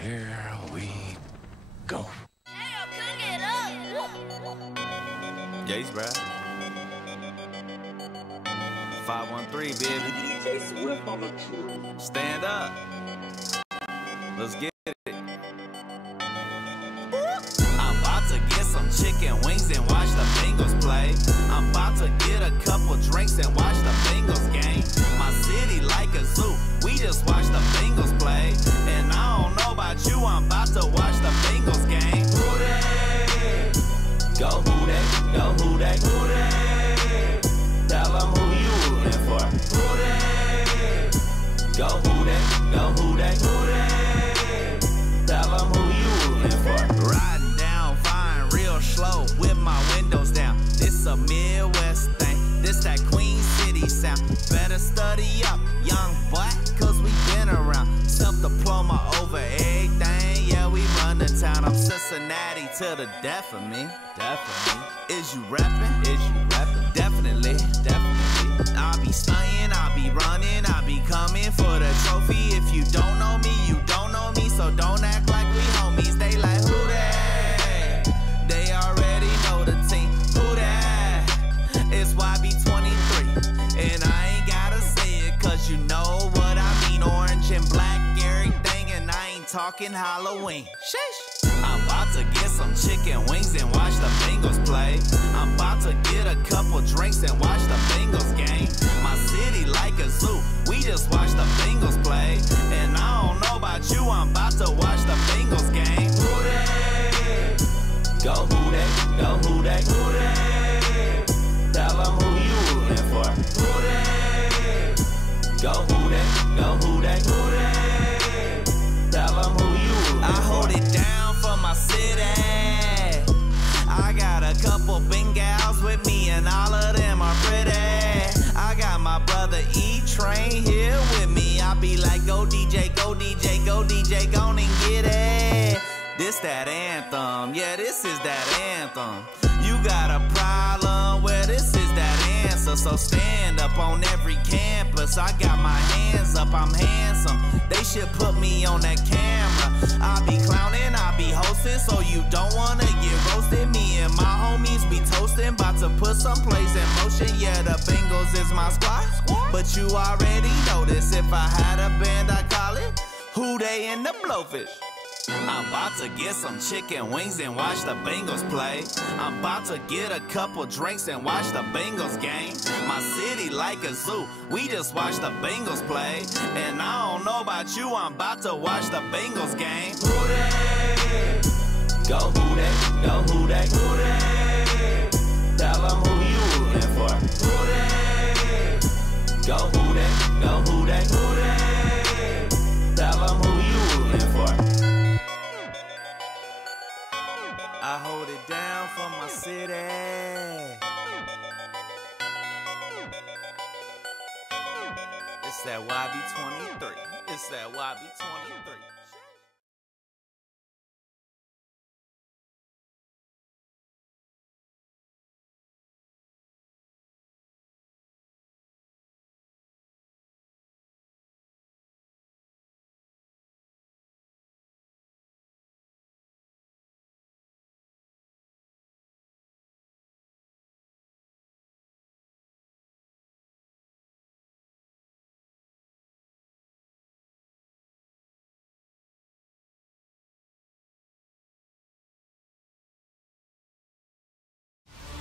Here we go. Jace, bruh. 513, baby. Stand up. Let's get it. I'm about to get some chicken wings and watch the Bengals play. I'm about to get a couple drinks and watch the Bengals game. My city like a zoo. We just watch the Bengals play. And I don't know about you, I'm about to watch the Bengals game. Who they? Go who they? Go who they? Who they? Tell them who you rooting for. Who they? Go who they? Go who they? Who they? Tell them who you rooting for. Riding down fine real slow with my windows down. This a Midwest thing. This that Queen City sound. Better study up, young boy, cause we been around. Self-diploma over everything. Yeah, we run the town. I'm Cincinnati to the death of me. Definitely. Is you rapping? Is you rapping? Definitely. Definitely. I'll be stunning, I'll be running, I'll be coming for the trophy. If you don't know me, you don't know me. So don't act like we homies. They like, who that? They already know the team. Who that? It's YB23. And I ain't gotta say it, cause you know what I mean. Orange and black, everything, and I ain't talking Halloween. Sheesh. I'm about to get some chicken wings and watch the Bengals play. I'm about to get a couple drinks and watch the Bengals game. My city like a zoo. We just watch the Bengals play. And I don't know about you, I'm about to watch the Bengals game. Who they? Go who they? Go who they? Who they? Tell them who you rooting for. Who they? Go who they? Go who they? Who they? Tell them who you rooting for. I hold it down for my city. I got a couple Bengals with me and all of them are pretty. I got my brother E-Train here with me. I be like, go DJ, go DJ, go DJ, go and get it. This that anthem, yeah, this is that anthem. You got a problem, well, this is that answer. So stand up on every campus. I got my hands up, I'm handsome. They should put me on that camera. I be clowning, I be hosting, so you don't wanna get roasted. Me and my homies be toasting, about to put some plays in motion. Yeah, the Bengals is my squad, but you already know this. If I had a band, I'd call it Who They in the Blowfish. I'm about to get some chicken wings and watch the Bengals play. I'm about to get a couple drinks and watch the Bengals game. My city like a zoo. We just watch the Bengals play. And I don't know about you, I'm about to watch the Bengals game. Who they? Go who they? Go who they? Who they? Tell them who you rooting for. Who they? Go who they? Go who they? Who they? Tell them who you rooting for. I hold it down for my city. It's that YB23. It's that YB23.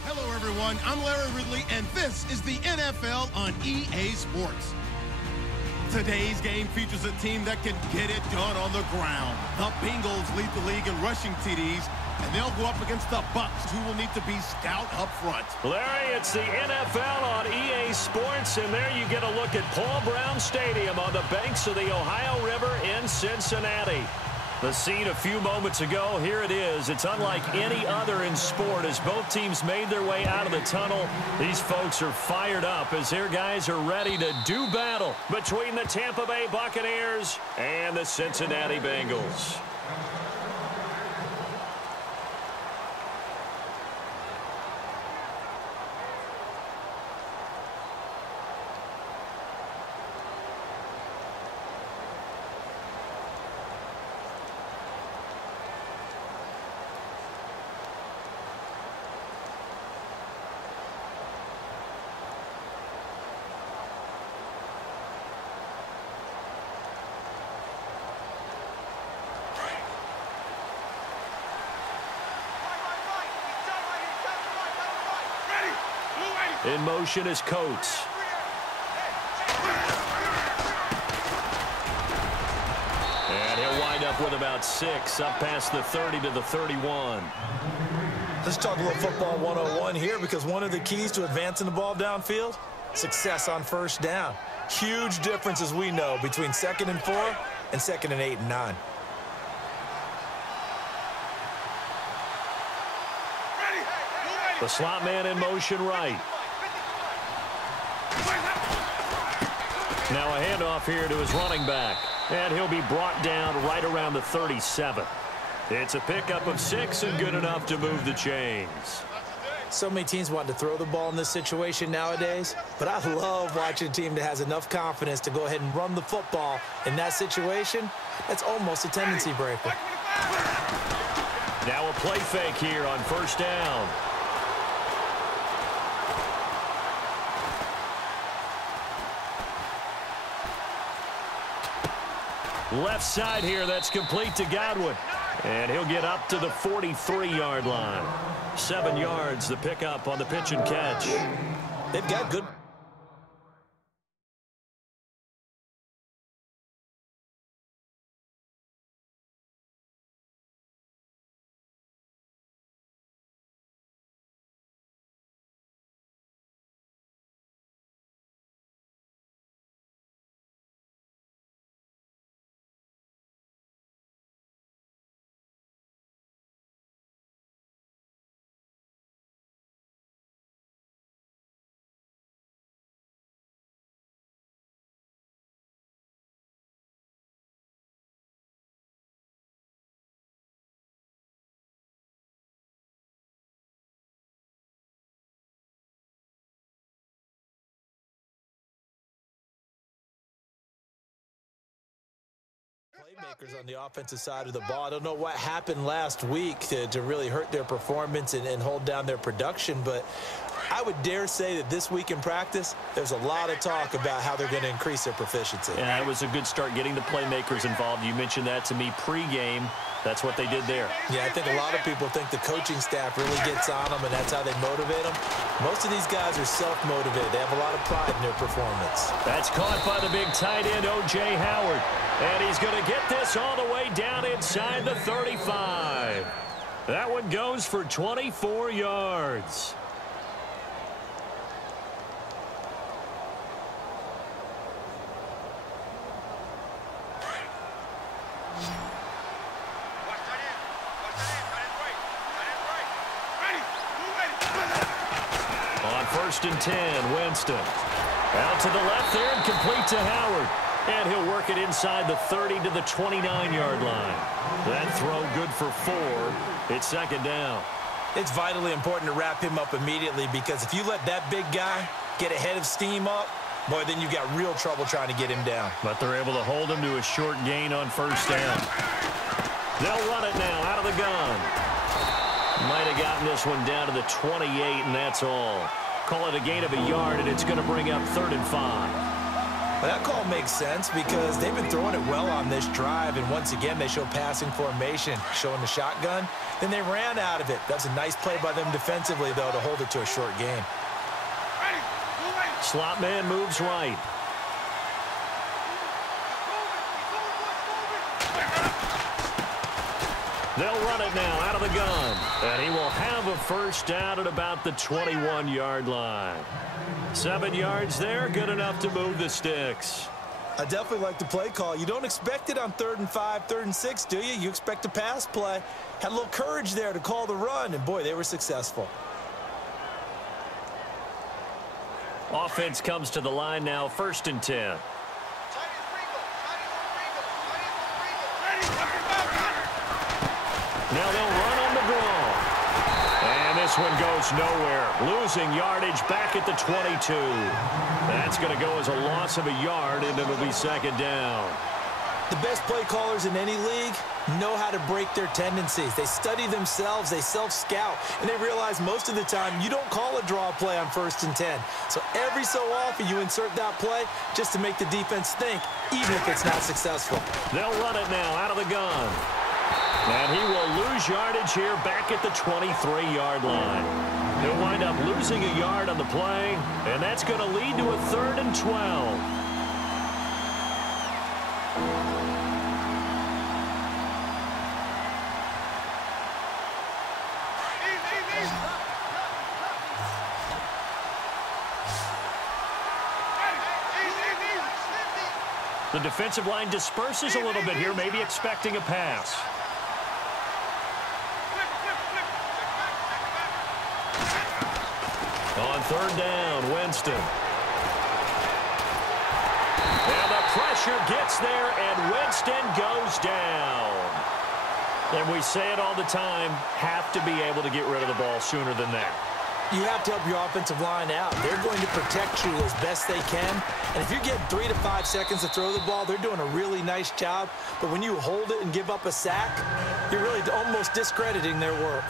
Hello, everyone. I'm Larry Ridley, and this is the NFL on EA Sports. Today's game features a team that can get it done on the ground. The Bengals lead the league in rushing TDs, and they'll go up against the Bucs, who will need to be stout up front. Larry, it's the NFL on EA Sports, and there you get a look at Paul Brown Stadium on the banks of the Ohio River in Cincinnati. The scene a few moments ago, here it is. It's unlike any other in sport as both teams made their way out of the tunnel. These folks are fired up as their guys are ready to do battle between the Tampa Bay Buccaneers and the Cincinnati Bengals. In motion is Coates. And he'll wind up with about 6, up past the 30 to the 31. Let's talk a little football 101 here, because one of the keys to advancing the ball downfield, success on first down. Huge difference, as we know, between 2nd and 4 and 2nd and 8 and 9. The slot man in motion right. Now a handoff here to his running back. And he'll be brought down right around the 37. It's a pickup of 6 and good enough to move the chains. So many teams want to throw the ball in this situation nowadays, but I love watching a team that has enough confidence to go ahead and run the football in that situation. That's almost a tendency breaker. Now a play fake here on first down. Left side here, that's complete to Godwin. And he'll get up to the 43-yard line. 7 yards, the pickup on the pitch and catch. They've got good. Playmakers on the offensive side of the ball. I don't know what happened last week to really hurt their performance and hold down their production, but I would dare say that this week in practice, there's a lot of talk about how they're going to increase their proficiency. Yeah, it was a good start getting the playmakers involved. You mentioned that to me pregame. That's what they did there. Yeah, I think a lot of people think the coaching staff really gets on them, and that's how they motivate them. Most of these guys are self-motivated. They have a lot of pride in their performance. That's caught by the big tight end, O.J. Howard. And he's going to get this all the way down inside the 35. That one goes for 24 yards. On 1st and 10, Winston. Out to the left there and complete to Howard. And he'll work it inside the 30 to the 29-yard line. That throw good for 4. It's 2nd down. It's vitally important to wrap him up immediately, because if you let that big guy get ahead of steam up, boy, then you've got real trouble trying to get him down. But they're able to hold him to a short gain on 1st down. They'll run it now out of the gun. Might have gotten this one down to the 28, and that's all. Call it a gain of a yard, and it's going to bring up 3rd and 5. Well, that call makes sense because they've been throwing it well on this drive, and once again they show passing formation, showing the shotgun. Then they ran out of it. That's a nice play by them defensively, though, to hold it to a short gain. Slot man moves right. They'll run it now out of the gun. And he will have a 1st down at about the 21-yard line. 7 yards there, good enough to move the sticks. I definitely like the play call. You don't expect it on 3rd and 5, 3rd and 6, do you? You expect a pass play. Had a little courage there to call the run, and boy, they were successful. Offense comes to the line now, 1st and 10. Now they'll run on the draw. And this one goes nowhere. Losing yardage back at the 22. That's going to go as a loss of a yard, and it'll be 2nd down. The best play callers in any league know how to break their tendencies. They study themselves, they self-scout, and they realize most of the time you don't call a draw play on 1st and 10. So every so often you insert that play just to make the defense think, even if it's not successful. They'll run it now out of the gun. And he will lose yardage here back at the 23-yard line. He'll wind up losing a yard on the play, and that's going to lead to a 3rd and 12. The defensive line disperses a little bit here, maybe expecting a pass. On 3rd down, Winston. And the pressure gets there, and Winston goes down. And we say it all the time, have to be able to get rid of the ball sooner than that. You have to help your offensive line out. They're going to protect you as best they can. And if you're getting 3 to 5 seconds to throw the ball, they're doing a really nice job. But when you hold it and give up a sack, you're really almost discrediting their work.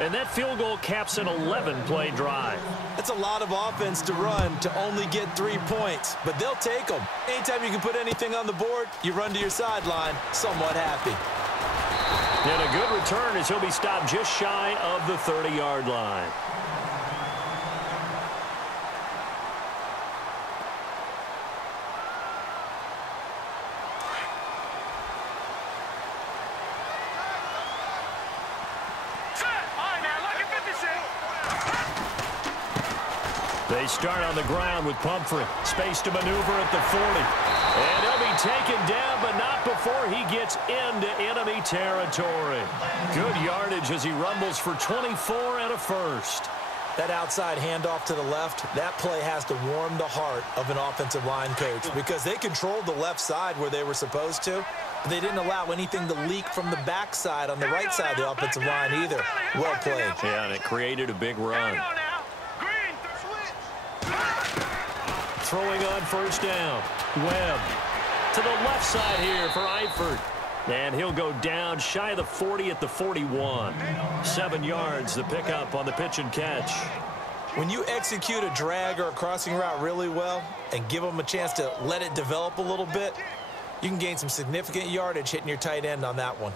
And that field goal caps an 11-play drive. That's a lot of offense to run to only get 3 points. But they'll take them. Anytime you can put anything on the board, you run to your sideline somewhat happy. And a good return as he'll be stopped just shy of the 30-yard line. They start on the ground with Pumphrey. Space to maneuver at the 40. And he'll be taken down, but not before he gets into enemy territory. Good yardage as he rumbles for 24 and a first. That outside handoff to the left, that play has to warm the heart of an offensive line coach because they controlled the left side where they were supposed to, but they didn't allow anything to leak from the backside on the right side of the offensive line either. Well played. Yeah, and it created a big run. Throwing on 1st down. Webb to the left side here for Eifert. And he'll go down shy of the 40 at the 41. 7 yards the pickup on the pitch and catch. When you execute a drag or a crossing route really well and give them a chance to let it develop a little bit, you can gain some significant yardage hitting your tight end on that one.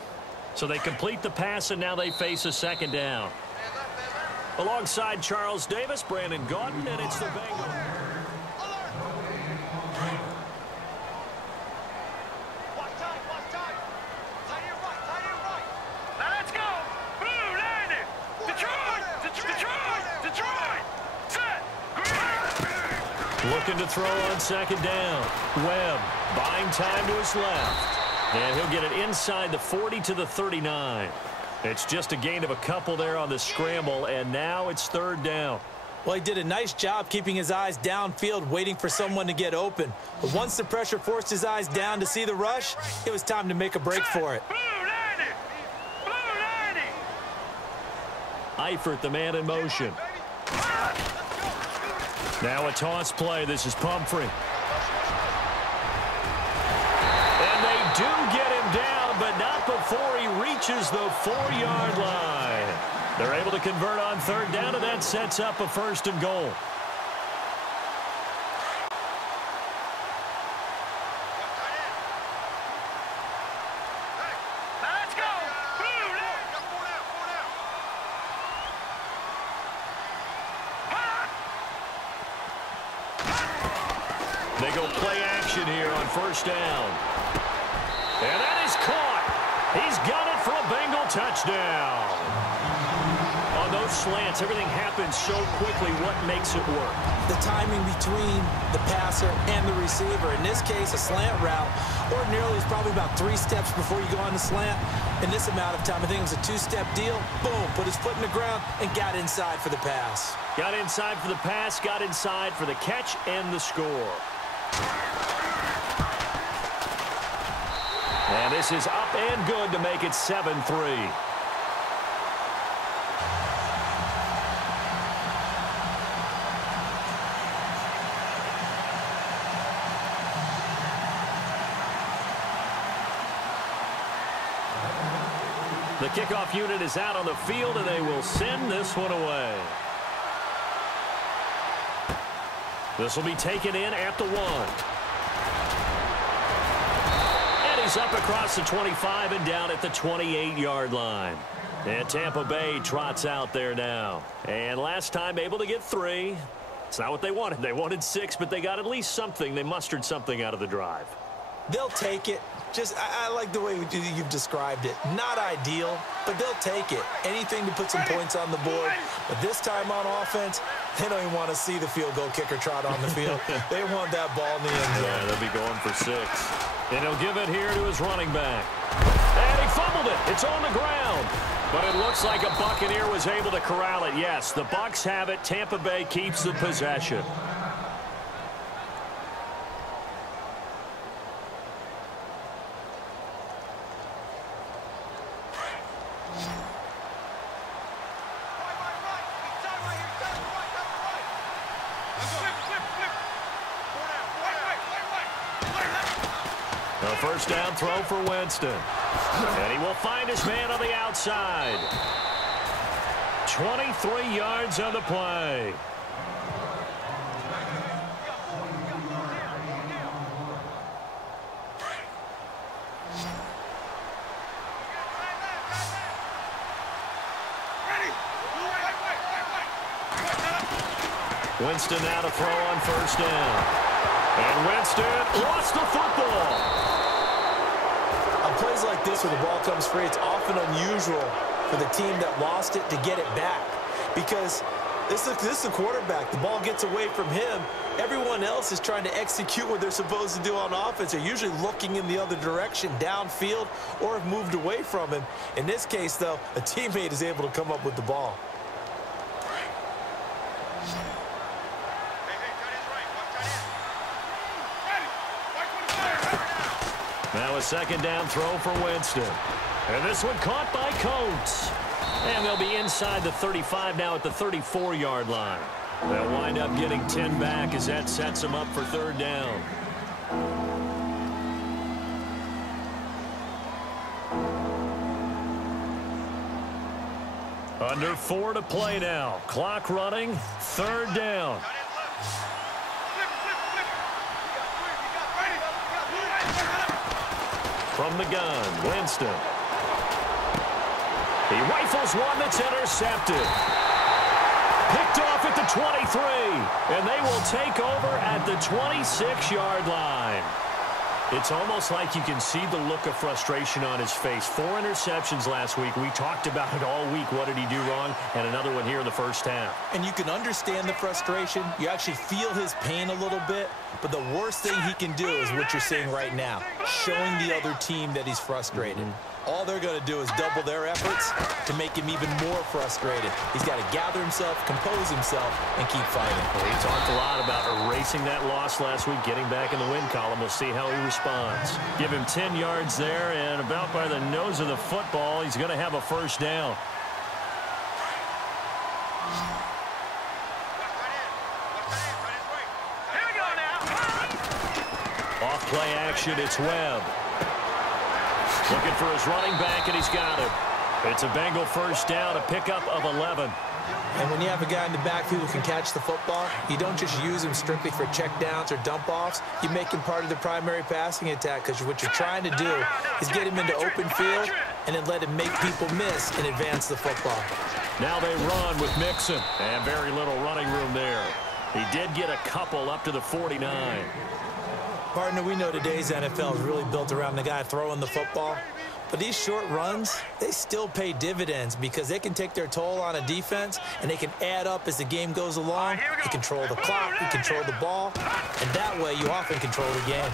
So they complete the pass, and now they face a 2nd down. Alongside Charles Davis, Brandon Gaudin, and it's the Bengals. Looking to throw on 2nd down. Webb buying time to his left. And he'll get it inside the 40 to the 39. It's just a gain of a couple there on the scramble, and now it's 3rd down. Well, he did a nice job keeping his eyes downfield, waiting for someone to get open. But once the pressure forced his eyes down to see the rush, it was time to make a break for it. Eifert, the man in motion. Now a toss play. This is Pumphrey. And they do get him down, but not before he reaches the 4-yard line. They're able to convert on 3rd down, and that sets up a 1st and goal. They go play action here on 1st down. And that is caught. He's got it for a Bengal touchdown. On those slants, everything happens so quickly. What makes it work? The timing between the passer and the receiver. In this case, a slant route ordinarily is probably about 3 steps before you go on the slant. In this amount of time, I think it was a 2-step deal. Boom, put his foot in the ground and got inside for the pass. Got inside for the pass, got inside for the catch and the score. And this is up and good to make it 7-3. The kickoff unit is out on the field, and they will send this one away. This will be taken in at the 1. And Plays up across the 25 and down at the 28-yard line. And Tampa Bay trots out there now. And last time able to get 3. It's not what they wanted. They wanted 6, but they got at least something. They mustered something out of the drive. They'll take it. I like the way you've described it. Not ideal, but they'll take it. Anything to put some points on the board. But this time on offense, they don't even want to see the field goal kicker trot on the field. They want that ball in the end zone. Yeah, they'll be going for 6. And he'll give it here to his running back. And he fumbled it. It's on the ground. But it looks like a Buccaneer was able to corral it. Yes, the Bucs have it. Tampa Bay keeps the possession. A first down throw for Winston. And he will find his man on the outside. 23 yards on the play. Winston now to throw on first down. And Winston lost the football. On plays like this where the ball comes free, it's often unusual for the team that lost it to get it back. Because this is the quarterback. The ball gets away from him. Everyone else is trying to execute what they're supposed to do on offense. They're usually looking in the other direction, downfield, or have moved away from him. In this case, though, a teammate is able to come up with the ball. Now a second down throw for Winston. And this one caught by Coates. And they'll be inside the 35 now at the 34-yard line. They'll wind up getting 10 back as that sets them up for third down. Under 4 to play now. Clock running. Third down. From the gun, Winston. He rifles one that's intercepted. Picked off at the 23. And they will take over at the 26-yard line. It's almost like you can see the look of frustration on his face. 4 interceptions last week. We talked about it all week. What did he do wrong? And another one here in the first half. And you can understand the frustration. You actually feel his pain a little bit. But the worst thing he can do is what you're seeing right now, showing the other team that he's frustrated. All they're going to do is double their efforts to make him even more frustrated. He's got to gather himself, compose himself, and keep fighting. Well, he talked a lot about erasing that loss last week, getting back in the win column. We'll see how he responds. Give him 10 yards there, and about by the nose of the football, he's going to have a first down. Off play action, it's Webb. Looking for his running back, and he's got it. It's a Bengal first down, a pickup of 11. And when you have a guy in the backfield who can catch the football, you don't just use him strictly for checkdowns or dump-offs. You make him part of the primary passing attack, because what you're trying to do is get him into open field and then let him make people miss and advance the football. Now they run with Mixon, and very little running room there. He did get a couple up to the 49. Partner, we know today's NFL is really built around the guy throwing the football. But these short runs, they still pay dividends because they can take their toll on a defense and they can add up as the game goes along. You control the clock, you control the ball, and that way you often control the game.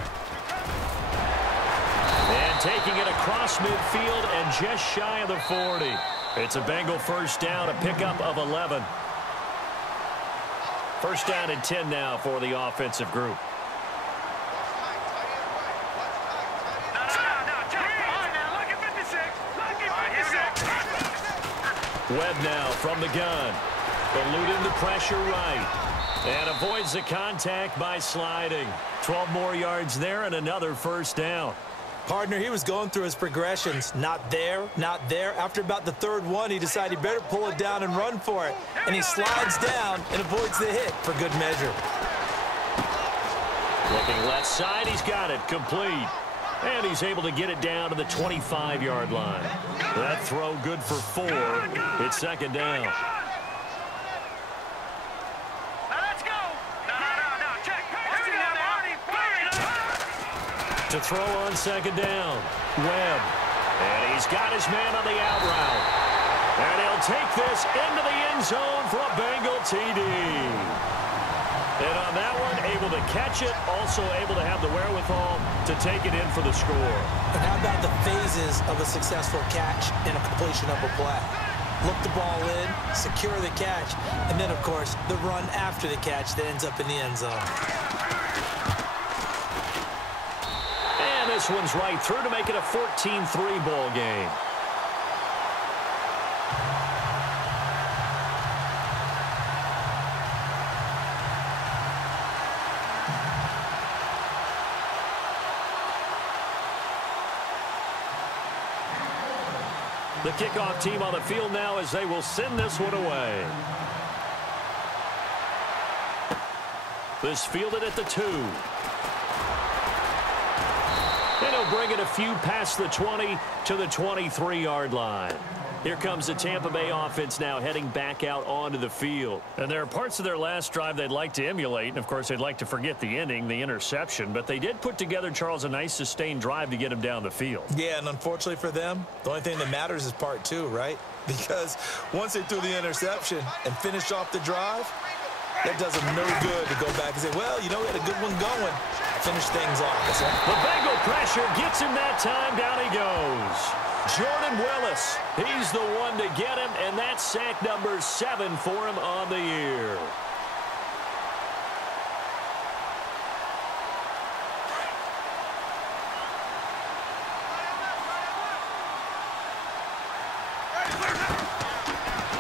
And taking it across midfield and just shy of the 40. It's a Bengal first down, a pickup of 11. First down and 10 now for the offensive group. Webb now from the gun. Eluding the pressure right. And avoids the contact by sliding. 12 more yards there and another first down. Partner, he was going through his progressions. Not there, not there. After about the third one, he decided he better pull it down and run for it. And he slides down and avoids the hit for good measure. Looking left side, he's got it. Complete. And he's able to get it down to the 25-yard line. That throw good for 4. It's second down. To throw on second down, Webb. And he's got his man on the out route. And he'll take this into the end zone for a Bengal TD. And on that one, able to catch it, also able to have the wherewithal to take it in for the score. And how about the phases of a successful catch and a completion of a play? Look the ball in, secure the catch, and then, of course, the run after the catch that ends up in the end zone. And this one's right through to make it a 14-3 ball game. The kickoff team on the field now as they will send this one away. This fielded at the 2. And he'll bring it a few past the 20 to the 23-yard line. Here comes the Tampa Bay offense now heading back out onto the field. And there are parts of their last drive they'd like to emulate. And, of course, they'd like to forget the ending, the interception. But they did put together, Charles, a nice sustained drive to get them down the field. Yeah, and unfortunately for them, the only thing that matters is part 2, right? Because once they threw the interception and finished off the drive, that does them no good to go back and say, well, you know, we had a good one going. Finish things off. The Bengal pressure gets him that time. Down he goes. Jordan Willis, he's the one to get him, and that's sack number 7 for him on the year.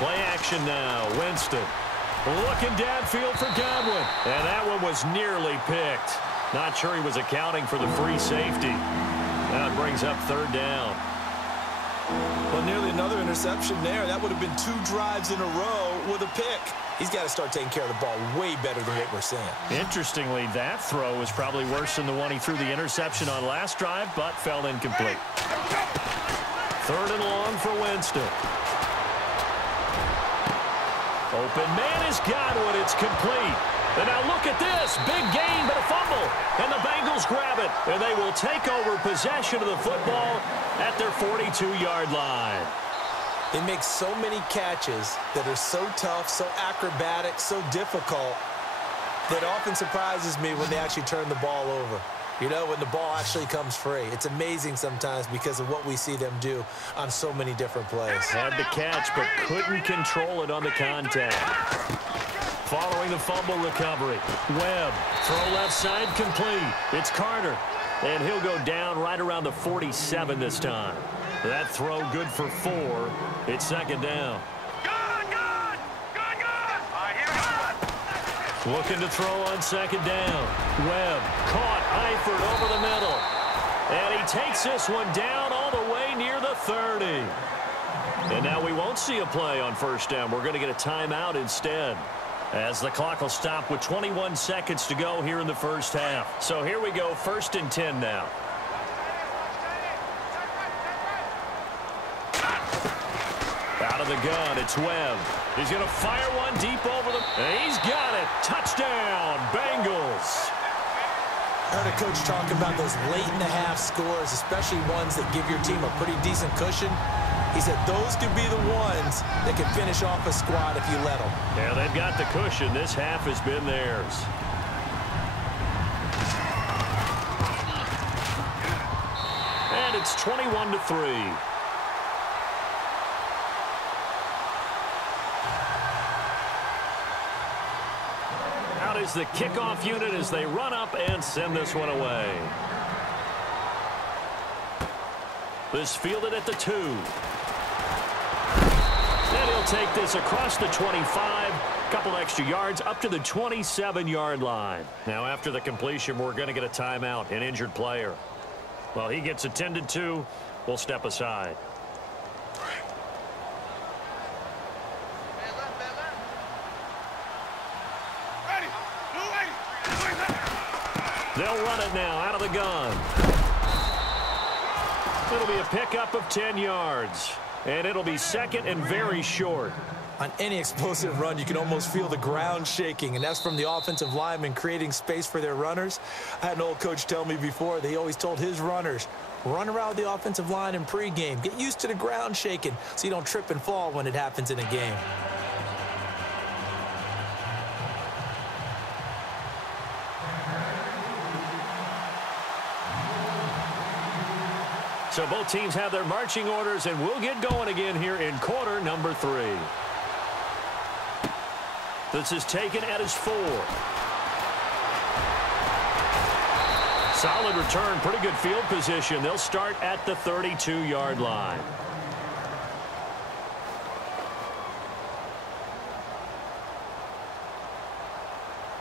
Play action now. Winston looking downfield for Godwin, and that one was nearly picked. Not sure he was accounting for the free safety. That brings up third down. Well, nearly another interception there. That would have been 2 drives in a row with a pick. He's got to start taking care of the ball way better than what we're seeing. Interestingly, that throw was probably worse than the one he threw the interception on last drive, but fell incomplete. Third and long for Winston. Open man is Godwin. It's complete. And now look at this. Big gain, but a fumble. And the Bengals grab it. And they will take over possession of the football at their 42-yard line. They make so many catches that are so tough, so acrobatic, so difficult, that often surprises me when they actually turn the ball over. You know, when the ball actually comes free. It's amazing sometimes because of what we see them do on so many different plays. Had the catch, but couldn't control it on the contact. Following the fumble recovery, Webb, throw left side complete. It's Carter, and he'll go down right around the 47 this time. That throw good for 4. It's second down. Looking to throw on second down. Webb caught Eifert over the middle. And he takes this one down all the way near the 30. And now we won't see a play on first down. We're going to get a timeout instead, as the clock will stop with 21 seconds to go here in the first half. So here we go, 1st and 10 now. Out of the gun, it's Webb. He's going to fire one deep over the... And he's got it. Touchdown, Bengals. I heard a coach talk about those late-in-the-half scores, especially ones that give your team a pretty decent cushion. He said those could be the ones that can finish off a squad if you let them. Yeah, they've got the cushion. This half has been theirs. And it's 21-3. Out is the kickoff unit as they run up and send this one away. This fielded at the 2. And he'll take this across the 25, couple extra yards up to the 27-yard line. Now after the completion, we're going to get a timeout, an injured player. Well, he gets attended to. We'll step aside. They'll run it now out of the gun. It'll be a pickup of 10 yards. And it'll be second and very short. On any explosive run, you can almost feel the ground shaking, and that's from the offensive linemen creating space for their runners. I had an old coach tell me before, they always told his runners, run around the offensive line in pregame. Get used to the ground shaking so you don't trip and fall when it happens in a game. So both teams have their marching orders, and we'll get going again here in quarter number 3. This is taken at his 4. Solid return, pretty good field position. They'll start at the 32-yard line.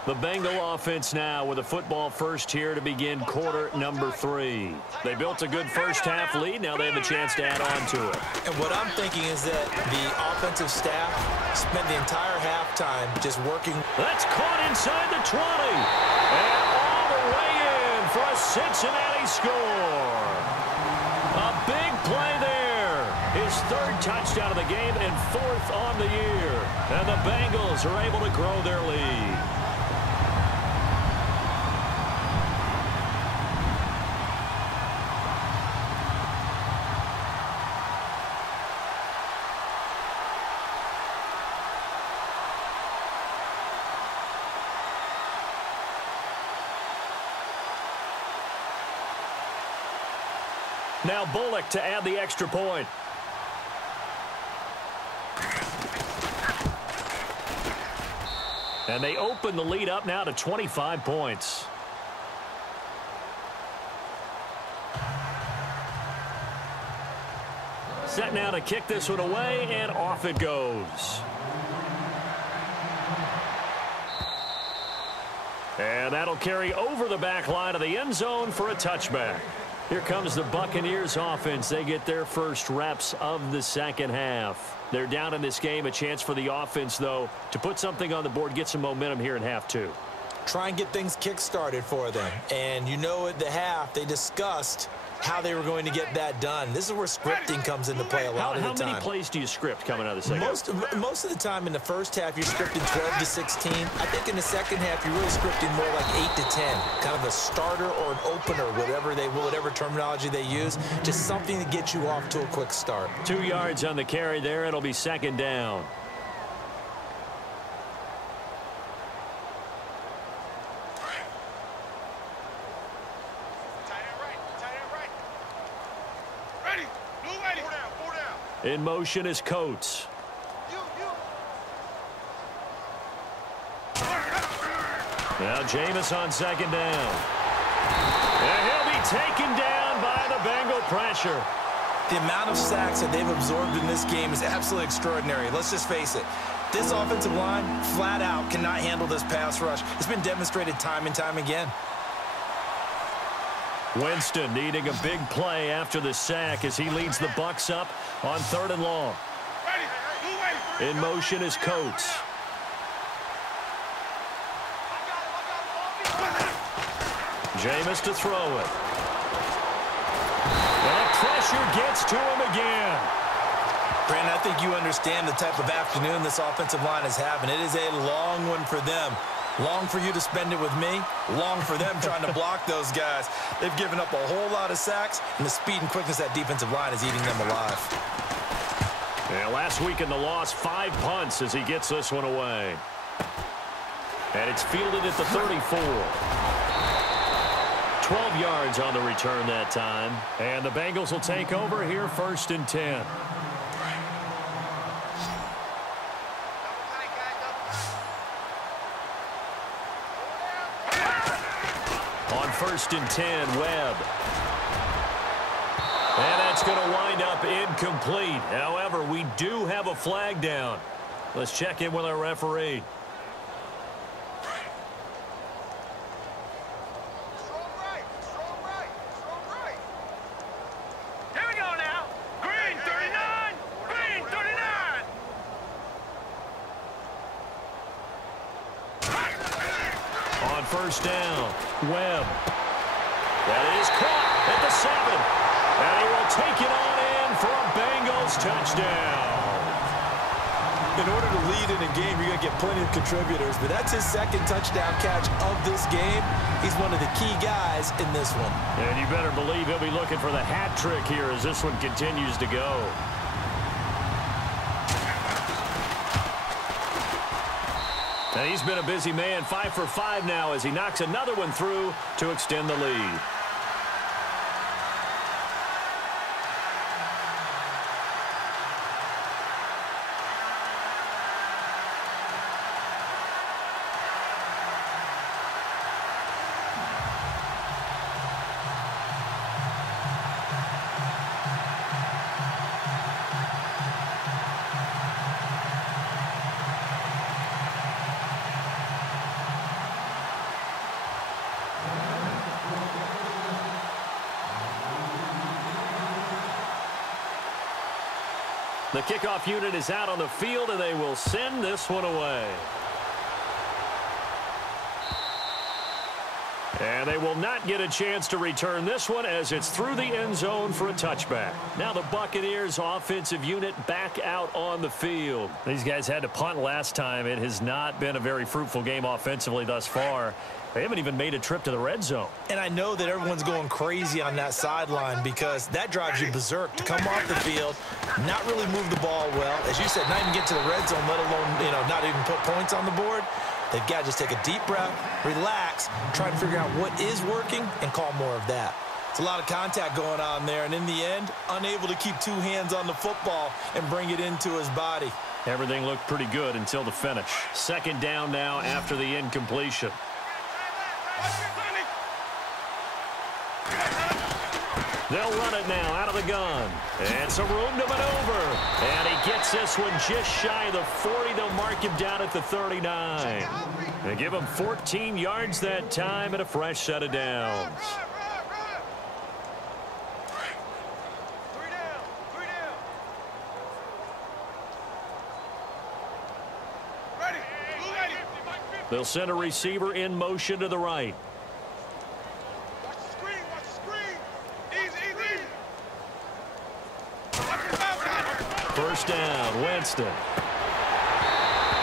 The Bengal offense now with a football first here to begin quarter number 3. They built a good first half lead. Now they have a chance to add on to it. And what I'm thinking is that the offensive staff spent the entire halftime just working. That's caught inside the 20. And all the way in for a Cincinnati score. A big play there. His 3rd touchdown of the game and 4th on the year. And the Bengals are able to grow their lead. Now Bullock to add the extra point. And they open the lead up now to 25 points. Set now to kick this one away, and off it goes. And that'll carry over the back line of the end zone for a touchback. Here comes the Buccaneers offense. They get their first reps of the second half. They're down in this game. A chance for the offense, though, to put something on the board, get some momentum here in half 2. Try and get things kick-started for them. And you know at the half, they discussed how they were going to get that done. This is where scripting comes into play a lot of the time. How many plays do you script coming out of the second half? Most of the time in the first half, you're scripting 12 to 16. I think in the second half, you're really scripting more like 8 to 10. Kind of a starter or an opener, whatever terminology they use. Just something to get you off to a quick start. 2 yards on the carry there. It'll be second down. In motion is Coates. Now Jameis on second down. And he'll be taken down by the Bengal pressure. The amount of sacks that they've absorbed in this game is absolutely extraordinary. Let's just face it. This offensive line, flat out, cannot handle this pass rush. It's been demonstrated time and time again. Winston needing a big play after the sack as he leads the Bucs up on 3rd and long. In motion is Coates. Jameis to throw it. And pressure gets to him again. Brandon, I think you understand the type of afternoon this offensive line is having. It is a long one for them. Long for you to spend it with me. Long for them trying to block those guys. They've given up a whole lot of sacks, and the speed and quickness of that defensive line is eating them alive. Yeah, last week in the loss, 5 punts as he gets this one away. And it's fielded at the 34. 12 yards on the return that time. And the Bengals will take over here 1st and 10. On 1st and 10, Webb. And that's going to wind up incomplete. However, we do have a flag down. Let's check in with our referee. Here we go now. Green 39. Green 39. On 1st down, Webb. That is caught at the 7. And he will take it on in for a Bengals touchdown. In order to lead in a game, you're going to get plenty of contributors, but that's his second touchdown catch of this game. He's one of the key guys in this one. And you better believe he'll be looking for the hat trick here as this one continues to go. And he's been a busy man, 5 for 5 now as he knocks another one through to extend the lead. The kickoff unit is out on the field, and they will send this one away. And they will not get a chance to return this one as it's through the end zone for a touchback. Now the Buccaneers offensive unit back out on the field. These guys had to punt last time. It has not been a very fruitful game offensively thus far. They haven't even made a trip to the red zone. And I know that everyone's going crazy on that sideline because that drives you berserk to come off the field, not really move the ball well. As you said, not even get to the red zone, let alone, not even put points on the board. They've got to just take a deep breath, relax, try and figure out what is working, and call more of that. It's a lot of contact going on there, and in the end, unable to keep two hands on the football and bring it into his body. Everything looked pretty good until the finish. Second down now after the incompletion. They'll run it now out of the gun. And some room to maneuver. And he gets this one just shy of the 40. They'll mark him down at the 39. They give him 14 yards that time and a fresh set of downs. They'll send a receiver in motion to the right. Watch the screen, watch the screen. Easy, easy. First down, Winston.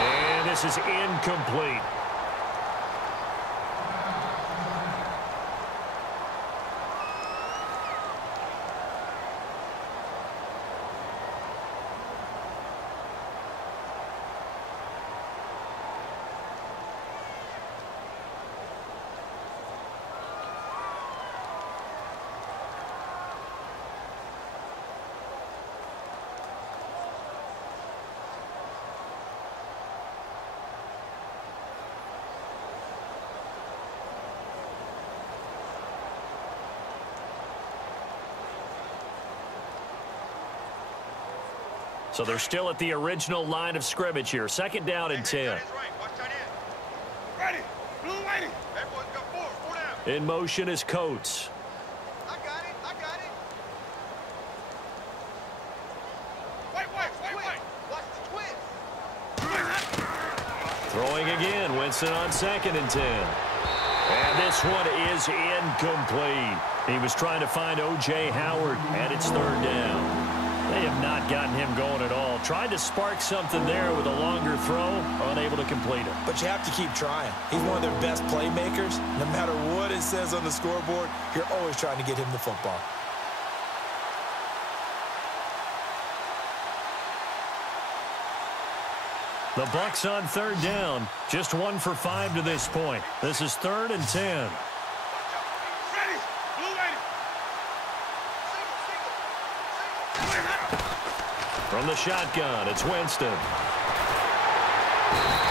And this is incomplete. So they're still at the original line of scrimmage here. Second down and 10. Ready. Blue lady. Everyone's got four down. In motion is Coates. I got it. I got it. Wait. Watch the twist. Throwing again. Winston on second and 10. And this one is incomplete. He was trying to find O.J. Howard, and it's third down. They have not gotten him going at all. Tried to spark something there with a longer throw, unable to complete it. But you have to keep trying. He's one of their best playmakers. No matter what it says on the scoreboard, you're always trying to get him the football. The Bucs on third down. Just 1 for 5 to this point. This is third and 10. From the shotgun, it's Winston.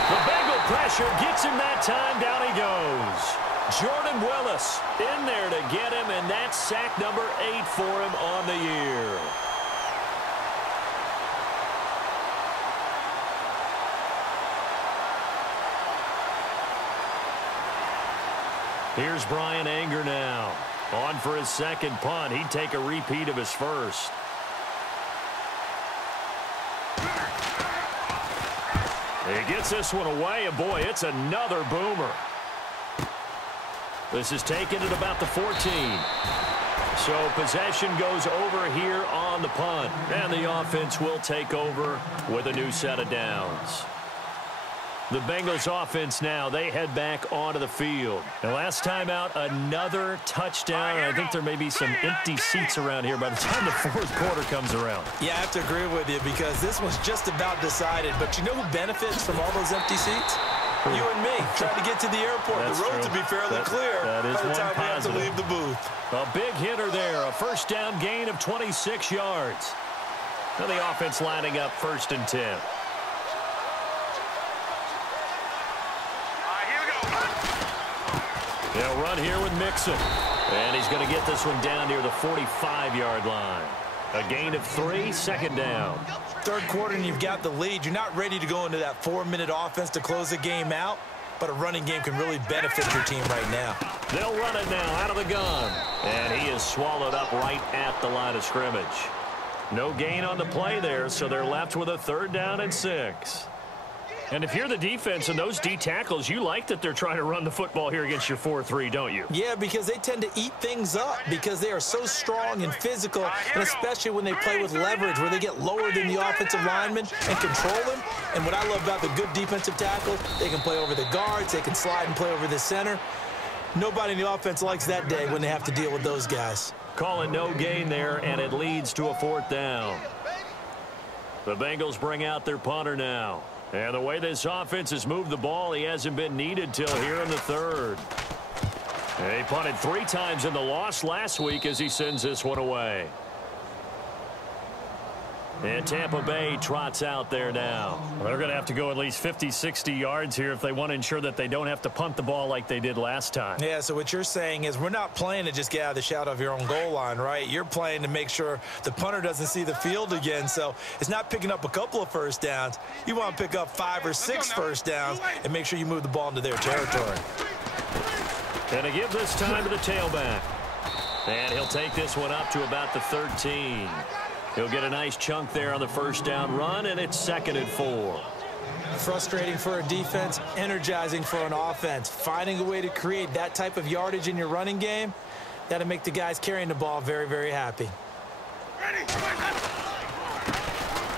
The Bengal pressure gets him that time. Down he goes. Jordan Willis in there to get him, and that's sack number 8 for him on the year. Here's Brian Anger now. On for his second punt. He'd take a repeat of his first. He gets this one away, and boy, it's another boomer. This is taken at about the 14. So possession goes over here on the punt. And the offense will take over with a new set of downs. The Bengals offense now, they head back onto the field. And last time out, another touchdown. I think there may be some empty seats around here by the time the fourth quarter comes around. Yeah, I have to agree with you because this one's just about decided. But you know who benefits from all those empty seats? You and me, trying to get to the airport. That's the road true. to be fairly clear that is by the one time we have to positive. leave the booth. A big hitter there, a first down gain of 26 yards. Now the offense lining up 1st and 10. They'll run here with Mixon. And he's going to get this one down near the 45-yard line. A gain of 3, 2nd down. Third quarter and you've got the lead. You're not ready to go into that 4-minute offense to close the game out, but a running game can really benefit your team right now. They'll run it now out of the gun. And he is swallowed up right at the line of scrimmage. No gain on the play there, so they're left with a 3rd down and 6. And if you're the defense and those D tackles, you like that they're trying to run the football here against your 4-3, don't you? Yeah, because they tend to eat things up because they are so strong and physical, and especially when they play with leverage where they get lower than the offensive lineman and control them. And what I love about the good defensive tackles, they can play over the guards, they can slide and play over the center. Nobody in the offense likes that day when they have to deal with those guys. Calling no gain there, and it leads to a 4th down. The Bengals bring out their punter now. And the way this offense has moved the ball, he hasn't been needed till here in the 3rd. He punted 3 times in the loss last week as he sends this one away. And Tampa Bay trots out there now. Well, they're going to have to go at least 50, 60 yards here if they want to ensure that they don't have to punt the ball like they did last time. Yeah, so what you're saying is we're not playing to just get out of the shadow of your own goal line, right? You're playing to make sure the punter doesn't see the field again. So it's not picking up a couple of first downs. You want to pick up 5 or 6 first downs and make sure you move the ball into their territory. And to give this time to the tailback. And he'll take this one up to about the 13. He'll get a nice chunk there on the first down run, and it's 2nd and 4. Frustrating for a defense, energizing for an offense. Finding a way to create that type of yardage in your running game, that'll make the guys carrying the ball very, very happy.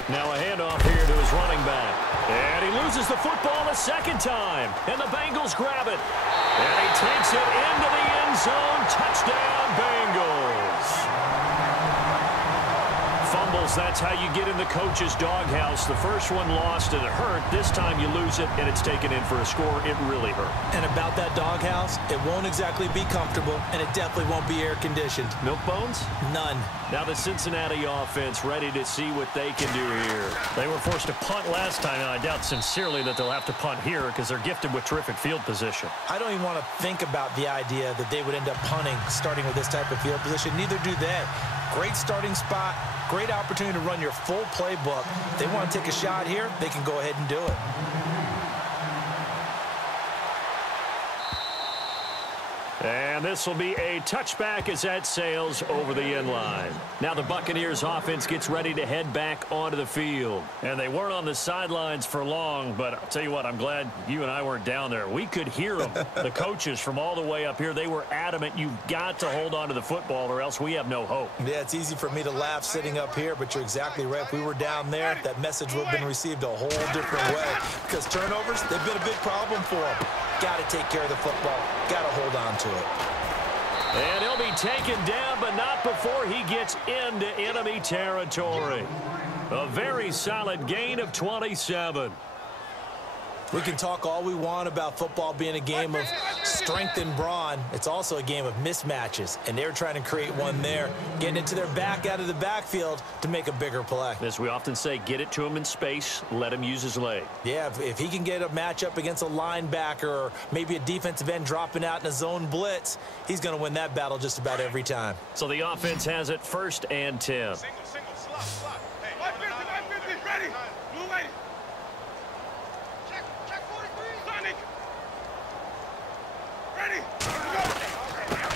Now a handoff here to his running back. And he loses the football a 2nd time. And the Bengals grab it. And he takes it into the end zone. Touchdown, Bengals. Fumbles, that's how you get in the coach's doghouse. The first one lost and it hurt. This time you lose it and it's taken in for a score. It really hurt. And about that doghouse, it won't exactly be comfortable, and it definitely won't be air-conditioned. Milk bones? None. Now the Cincinnati offense ready to see what they can do here. They were forced to punt last time, and I doubt sincerely that they'll have to punt here because they're gifted with terrific field position. I don't even want to think about the idea that they would end up punting starting with this type of field position. Neither do they. Great starting spot, great opportunity to run your full playbook. If they want to take a shot here, they can go ahead and do it. And this will be a touchback as that sails over the end line. Now the Buccaneers offense gets ready to head back onto the field. And they weren't on the sidelines for long, but I'll tell you what, I'm glad you and I weren't down there. We could hear them. The coaches from all the way up here, they were adamant, you've got to hold on to the football or else we have no hope. Yeah, it's easy for me to laugh sitting up here, but you're exactly right. If we were down there, that message would have been received a whole different way. Because turnovers, they've been a big problem for them. Got to take care of the football. Got to hold on to it. And he'll be taken down, but not before he gets into enemy territory. A very solid gain of 27. We can talk all we want about football being a game of strength and brawn. It's also a game of mismatches, and they're trying to create one there, getting it to their back out of the backfield to make a bigger play. As we often say, get it to him in space, let him use his leg. Yeah, if he can get a matchup against a linebacker or maybe a defensive end dropping out in a zone blitz, he's going to win that battle just about every time. So the offense has it 1st and 10. Single, slot. Hey, 150, ready. Blue lady. Check 43. Sonic. Ready.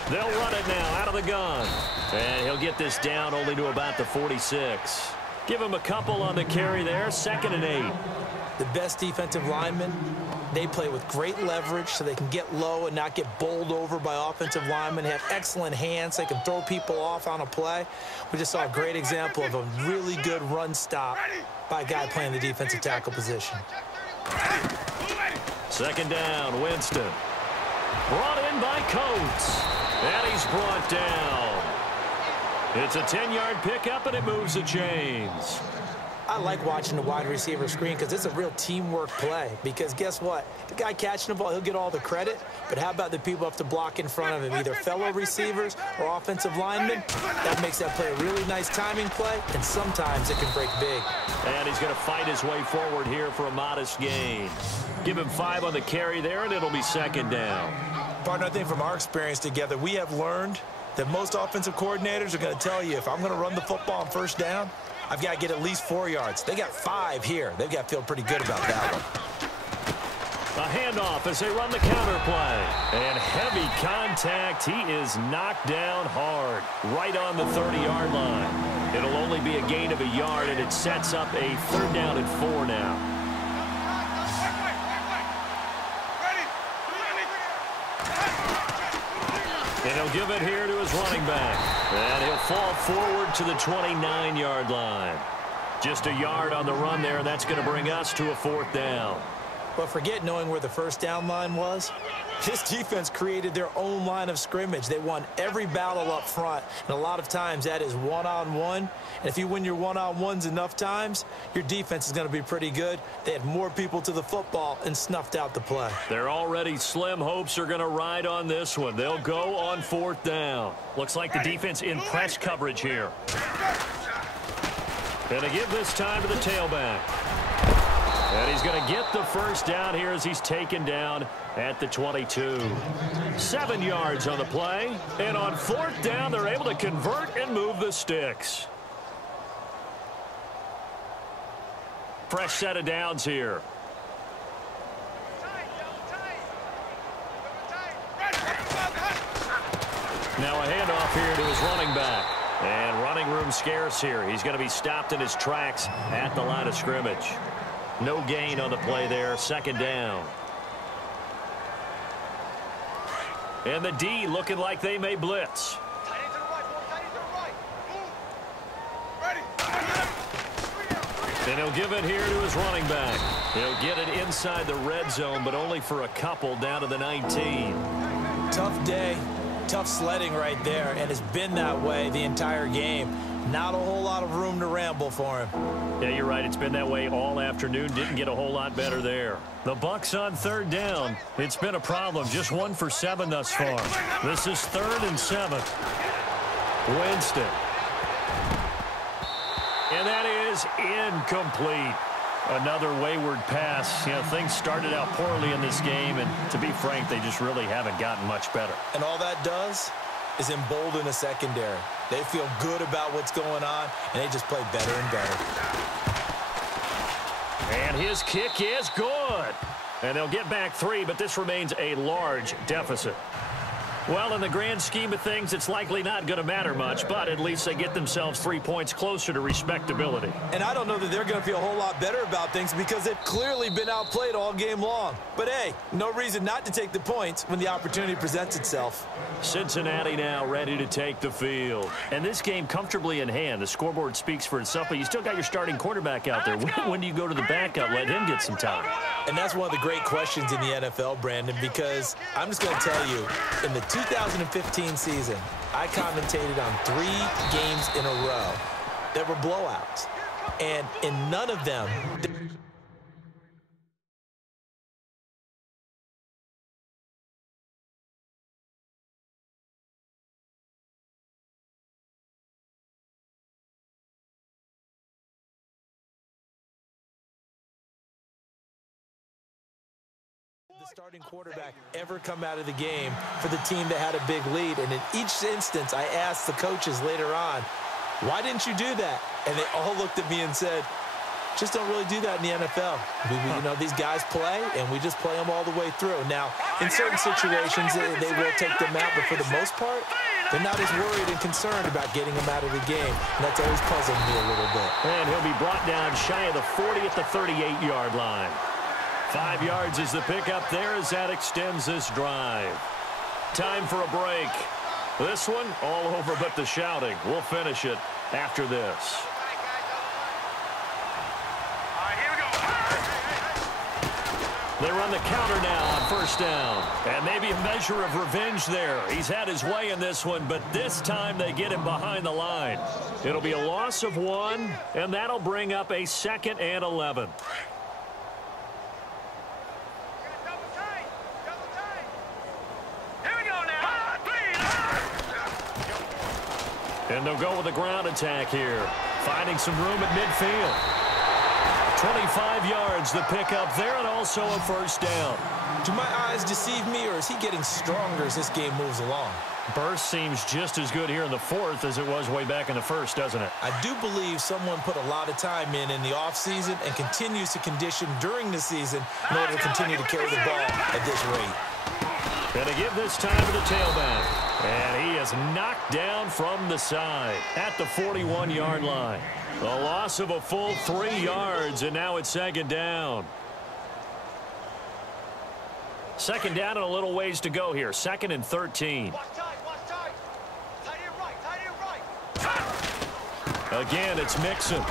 Go. They'll run it now out of the gun. And he'll get this down only to about the 46. Give him a couple on the carry there, 2nd and 8. The best defensive linemen, they play with great leverage so they can get low and not get bowled over by offensive linemen. They have excellent hands. They can throw people off on a play. We just saw a great example of a really good run stop by a guy playing the defensive tackle position. 2nd down, Winston. Brought in by Coates. And he's brought down. It's a 10-yard pickup, and it moves the chains. I like watching the wide receiver screen because it's a real teamwork play. Because guess what? The guy catching the ball, he'll get all the credit. But how about the people have to block in front of him, either fellow receivers or offensive linemen? That makes that play a really nice timing play, and sometimes it can break big. And he's going to fight his way forward here for a modest gain. Give him 5 on the carry there, and it'll be 2nd down. Partner, I think from our experience together, we have learned that most offensive coordinators are going to tell you, if I'm going to run the football on 1st down, I've got to get at least 4 yards. They got 5 here. They've got to feel pretty good about that one. A handoff as they run the counter play. And heavy contact. He is knocked down hard right on the 30-yard line. It'll only be a gain of a yard, and it sets up a 3rd down and 4 now. And he'll give it here to his running back. And he'll fall forward to the 29-yard line. Just a yard on the run there, and that's going to bring us to a 4th down. But forget knowing where the 1st down line was. This defense created their own line of scrimmage. They won every battle up front, and a lot of times that is one-on-one. And if you win your one-on-ones enough times, your defense is going to be pretty good. They had more people to the football and snuffed out the play. Their already slim hopes are going to ride on this one. They'll go on 4th down. Looks like the defense in press coverage here. And they give this time to the tailback. And he's going to get the 1st down here as he's taken down at the 22. 7 yards on the play. And on 4th down, they're able to convert and move the sticks. Fresh set of downs here. Now a handoff here to his running back. And running room scarce here. He's going to be stopped in his tracks at the line of scrimmage. No gain on the play there. 2nd down. And the D looking like they may blitz. And he'll give it here to his running back. He'll get it inside the red zone, but only for a couple down to the 19. Tough day, tough sledding right there, and it's been that way the entire game. Not a whole lot of room to ramble for him. Yeah, you're right. It's been that way all afternoon. Didn't get a whole lot better there. The Bucs on 3rd down. It's been a problem. Just 1 for 7 thus far. This is 3rd and 7. Winston. And that is incomplete. Another wayward pass. You know, things started out poorly in this game, and to be frank, they just really haven't gotten much better. And all that does is embolden a secondary. They feel good about what's going on, and they just play better and better. And his kick is good. And they'll get back 3, but this remains a large deficit. Well, in the grand scheme of things, it's likely not going to matter much, but at least they get themselves 3 points closer to respectability. And I don't know that they're going to feel a whole lot better about things because they've clearly been outplayed all game long. But, hey, no reason not to take the points when the opportunity presents itself. Cincinnati now ready to take the field. And this game comfortably in hand. The scoreboard speaks for itself, but you still got your starting quarterback out there. When do you go to the backup, let him get some time? And that's one of the great questions in the NFL, Brandon, because I'm just going to tell you, in the 2015 season, I commentated on 3 games in a row that were blowouts. And in none of them... the starting quarterback ever come out of the game for the team that had a big lead. And in each instance, I asked the coaches later on, why didn't you do that? And they all looked at me and said, just don't really do that in the NFL. You know, these guys play, and we just play them all the way through. Now, in certain situations, they will take them out, but for the most part, They're not as worried and concerned about getting him out of the game, and that's always puzzled me a little bit. And he'll be brought down shy of the 40 at the 38-yard line. 5 yards is the pickup there as that extends this drive. Time for a break. This one all over but the shouting. We'll finish it after this. They run the counter now on first down. And maybe a measure of revenge there. He's had his way in this one, but this time they get him behind the line. It'll be a loss of 1, and that'll bring up a 2nd and 11. And they'll go with a ground attack here, finding some room at midfield. 25 yards the pickup there, and also a first down. Do my eyes deceive me, or is he getting stronger as this game moves along? Burst seems just as good here in the 4th as it was way back in the 1st, doesn't it? I do believe someone put a lot of time in the offseason and continues to condition during the season in order to continue to carry the ball at this rate. And to give this time to the tailback. And he is knocked down from the side at the 41-yard line. A loss of a full 3 yards, and now it's 2nd down. 2nd down and a little ways to go here. 2nd and 13. Again, it's Mixon.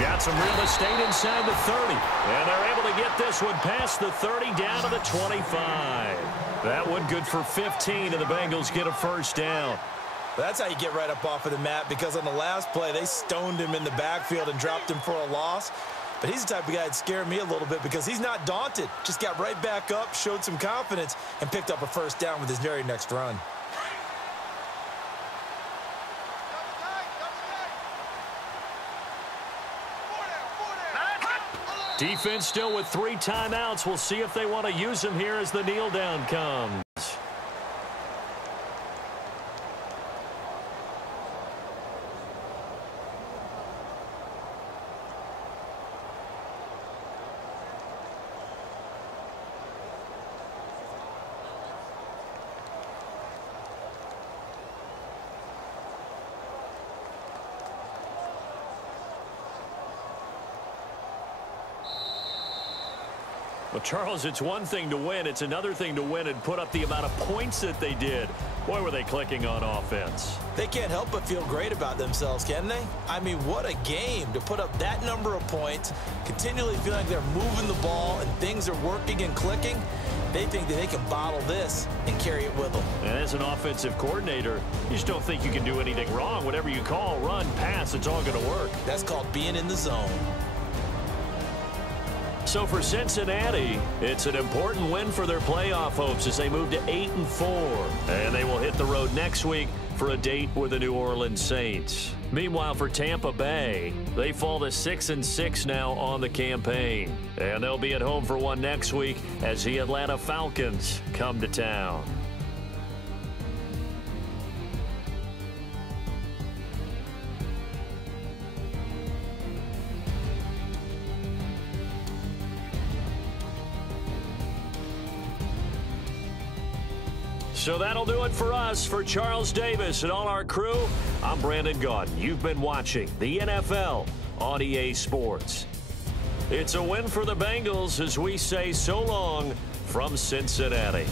Got some real estate inside the 30. And they're able to get this one past the 30 down to the 25. That one good for 15, and the Bengals get a first down. That's how you get right up off of the mat, because on the last play, they stoned him in the backfield and dropped him for a loss. But he's the type of guy that scared me a little bit because he's not daunted. Just got right back up, showed some confidence, and picked up a first down with his very next run. Defense still with 3 timeouts. We'll see if they want to use them here as the kneel down comes. Well, Charles, it's one thing to win. It's another thing to win and put up the amount of points that they did. Boy, were they clicking on offense. They can't help but feel great about themselves, can they? I mean, what a game to put up that number of points, continually feel like they're moving the ball and things are working and clicking. They think that they can bottle this and carry it with them. And as an offensive coordinator, you just don't think you can do anything wrong. Whatever you call, run, pass, it's all going to work. That's called being in the zone. So for Cincinnati, it's an important win for their playoff hopes as they move to 8-4. And they will hit the road next week for a date with the New Orleans Saints. Meanwhile, for Tampa Bay, they fall to 6-6 now on the campaign. And they'll be at home for one next week as the Atlanta Falcons come to town. So that'll do it for us. For Charles Davis and all our crew, I'm Brandon Gaudin. You've been watching the NFL on EA Sports. It's a win for the Bengals as we say so long from Cincinnati.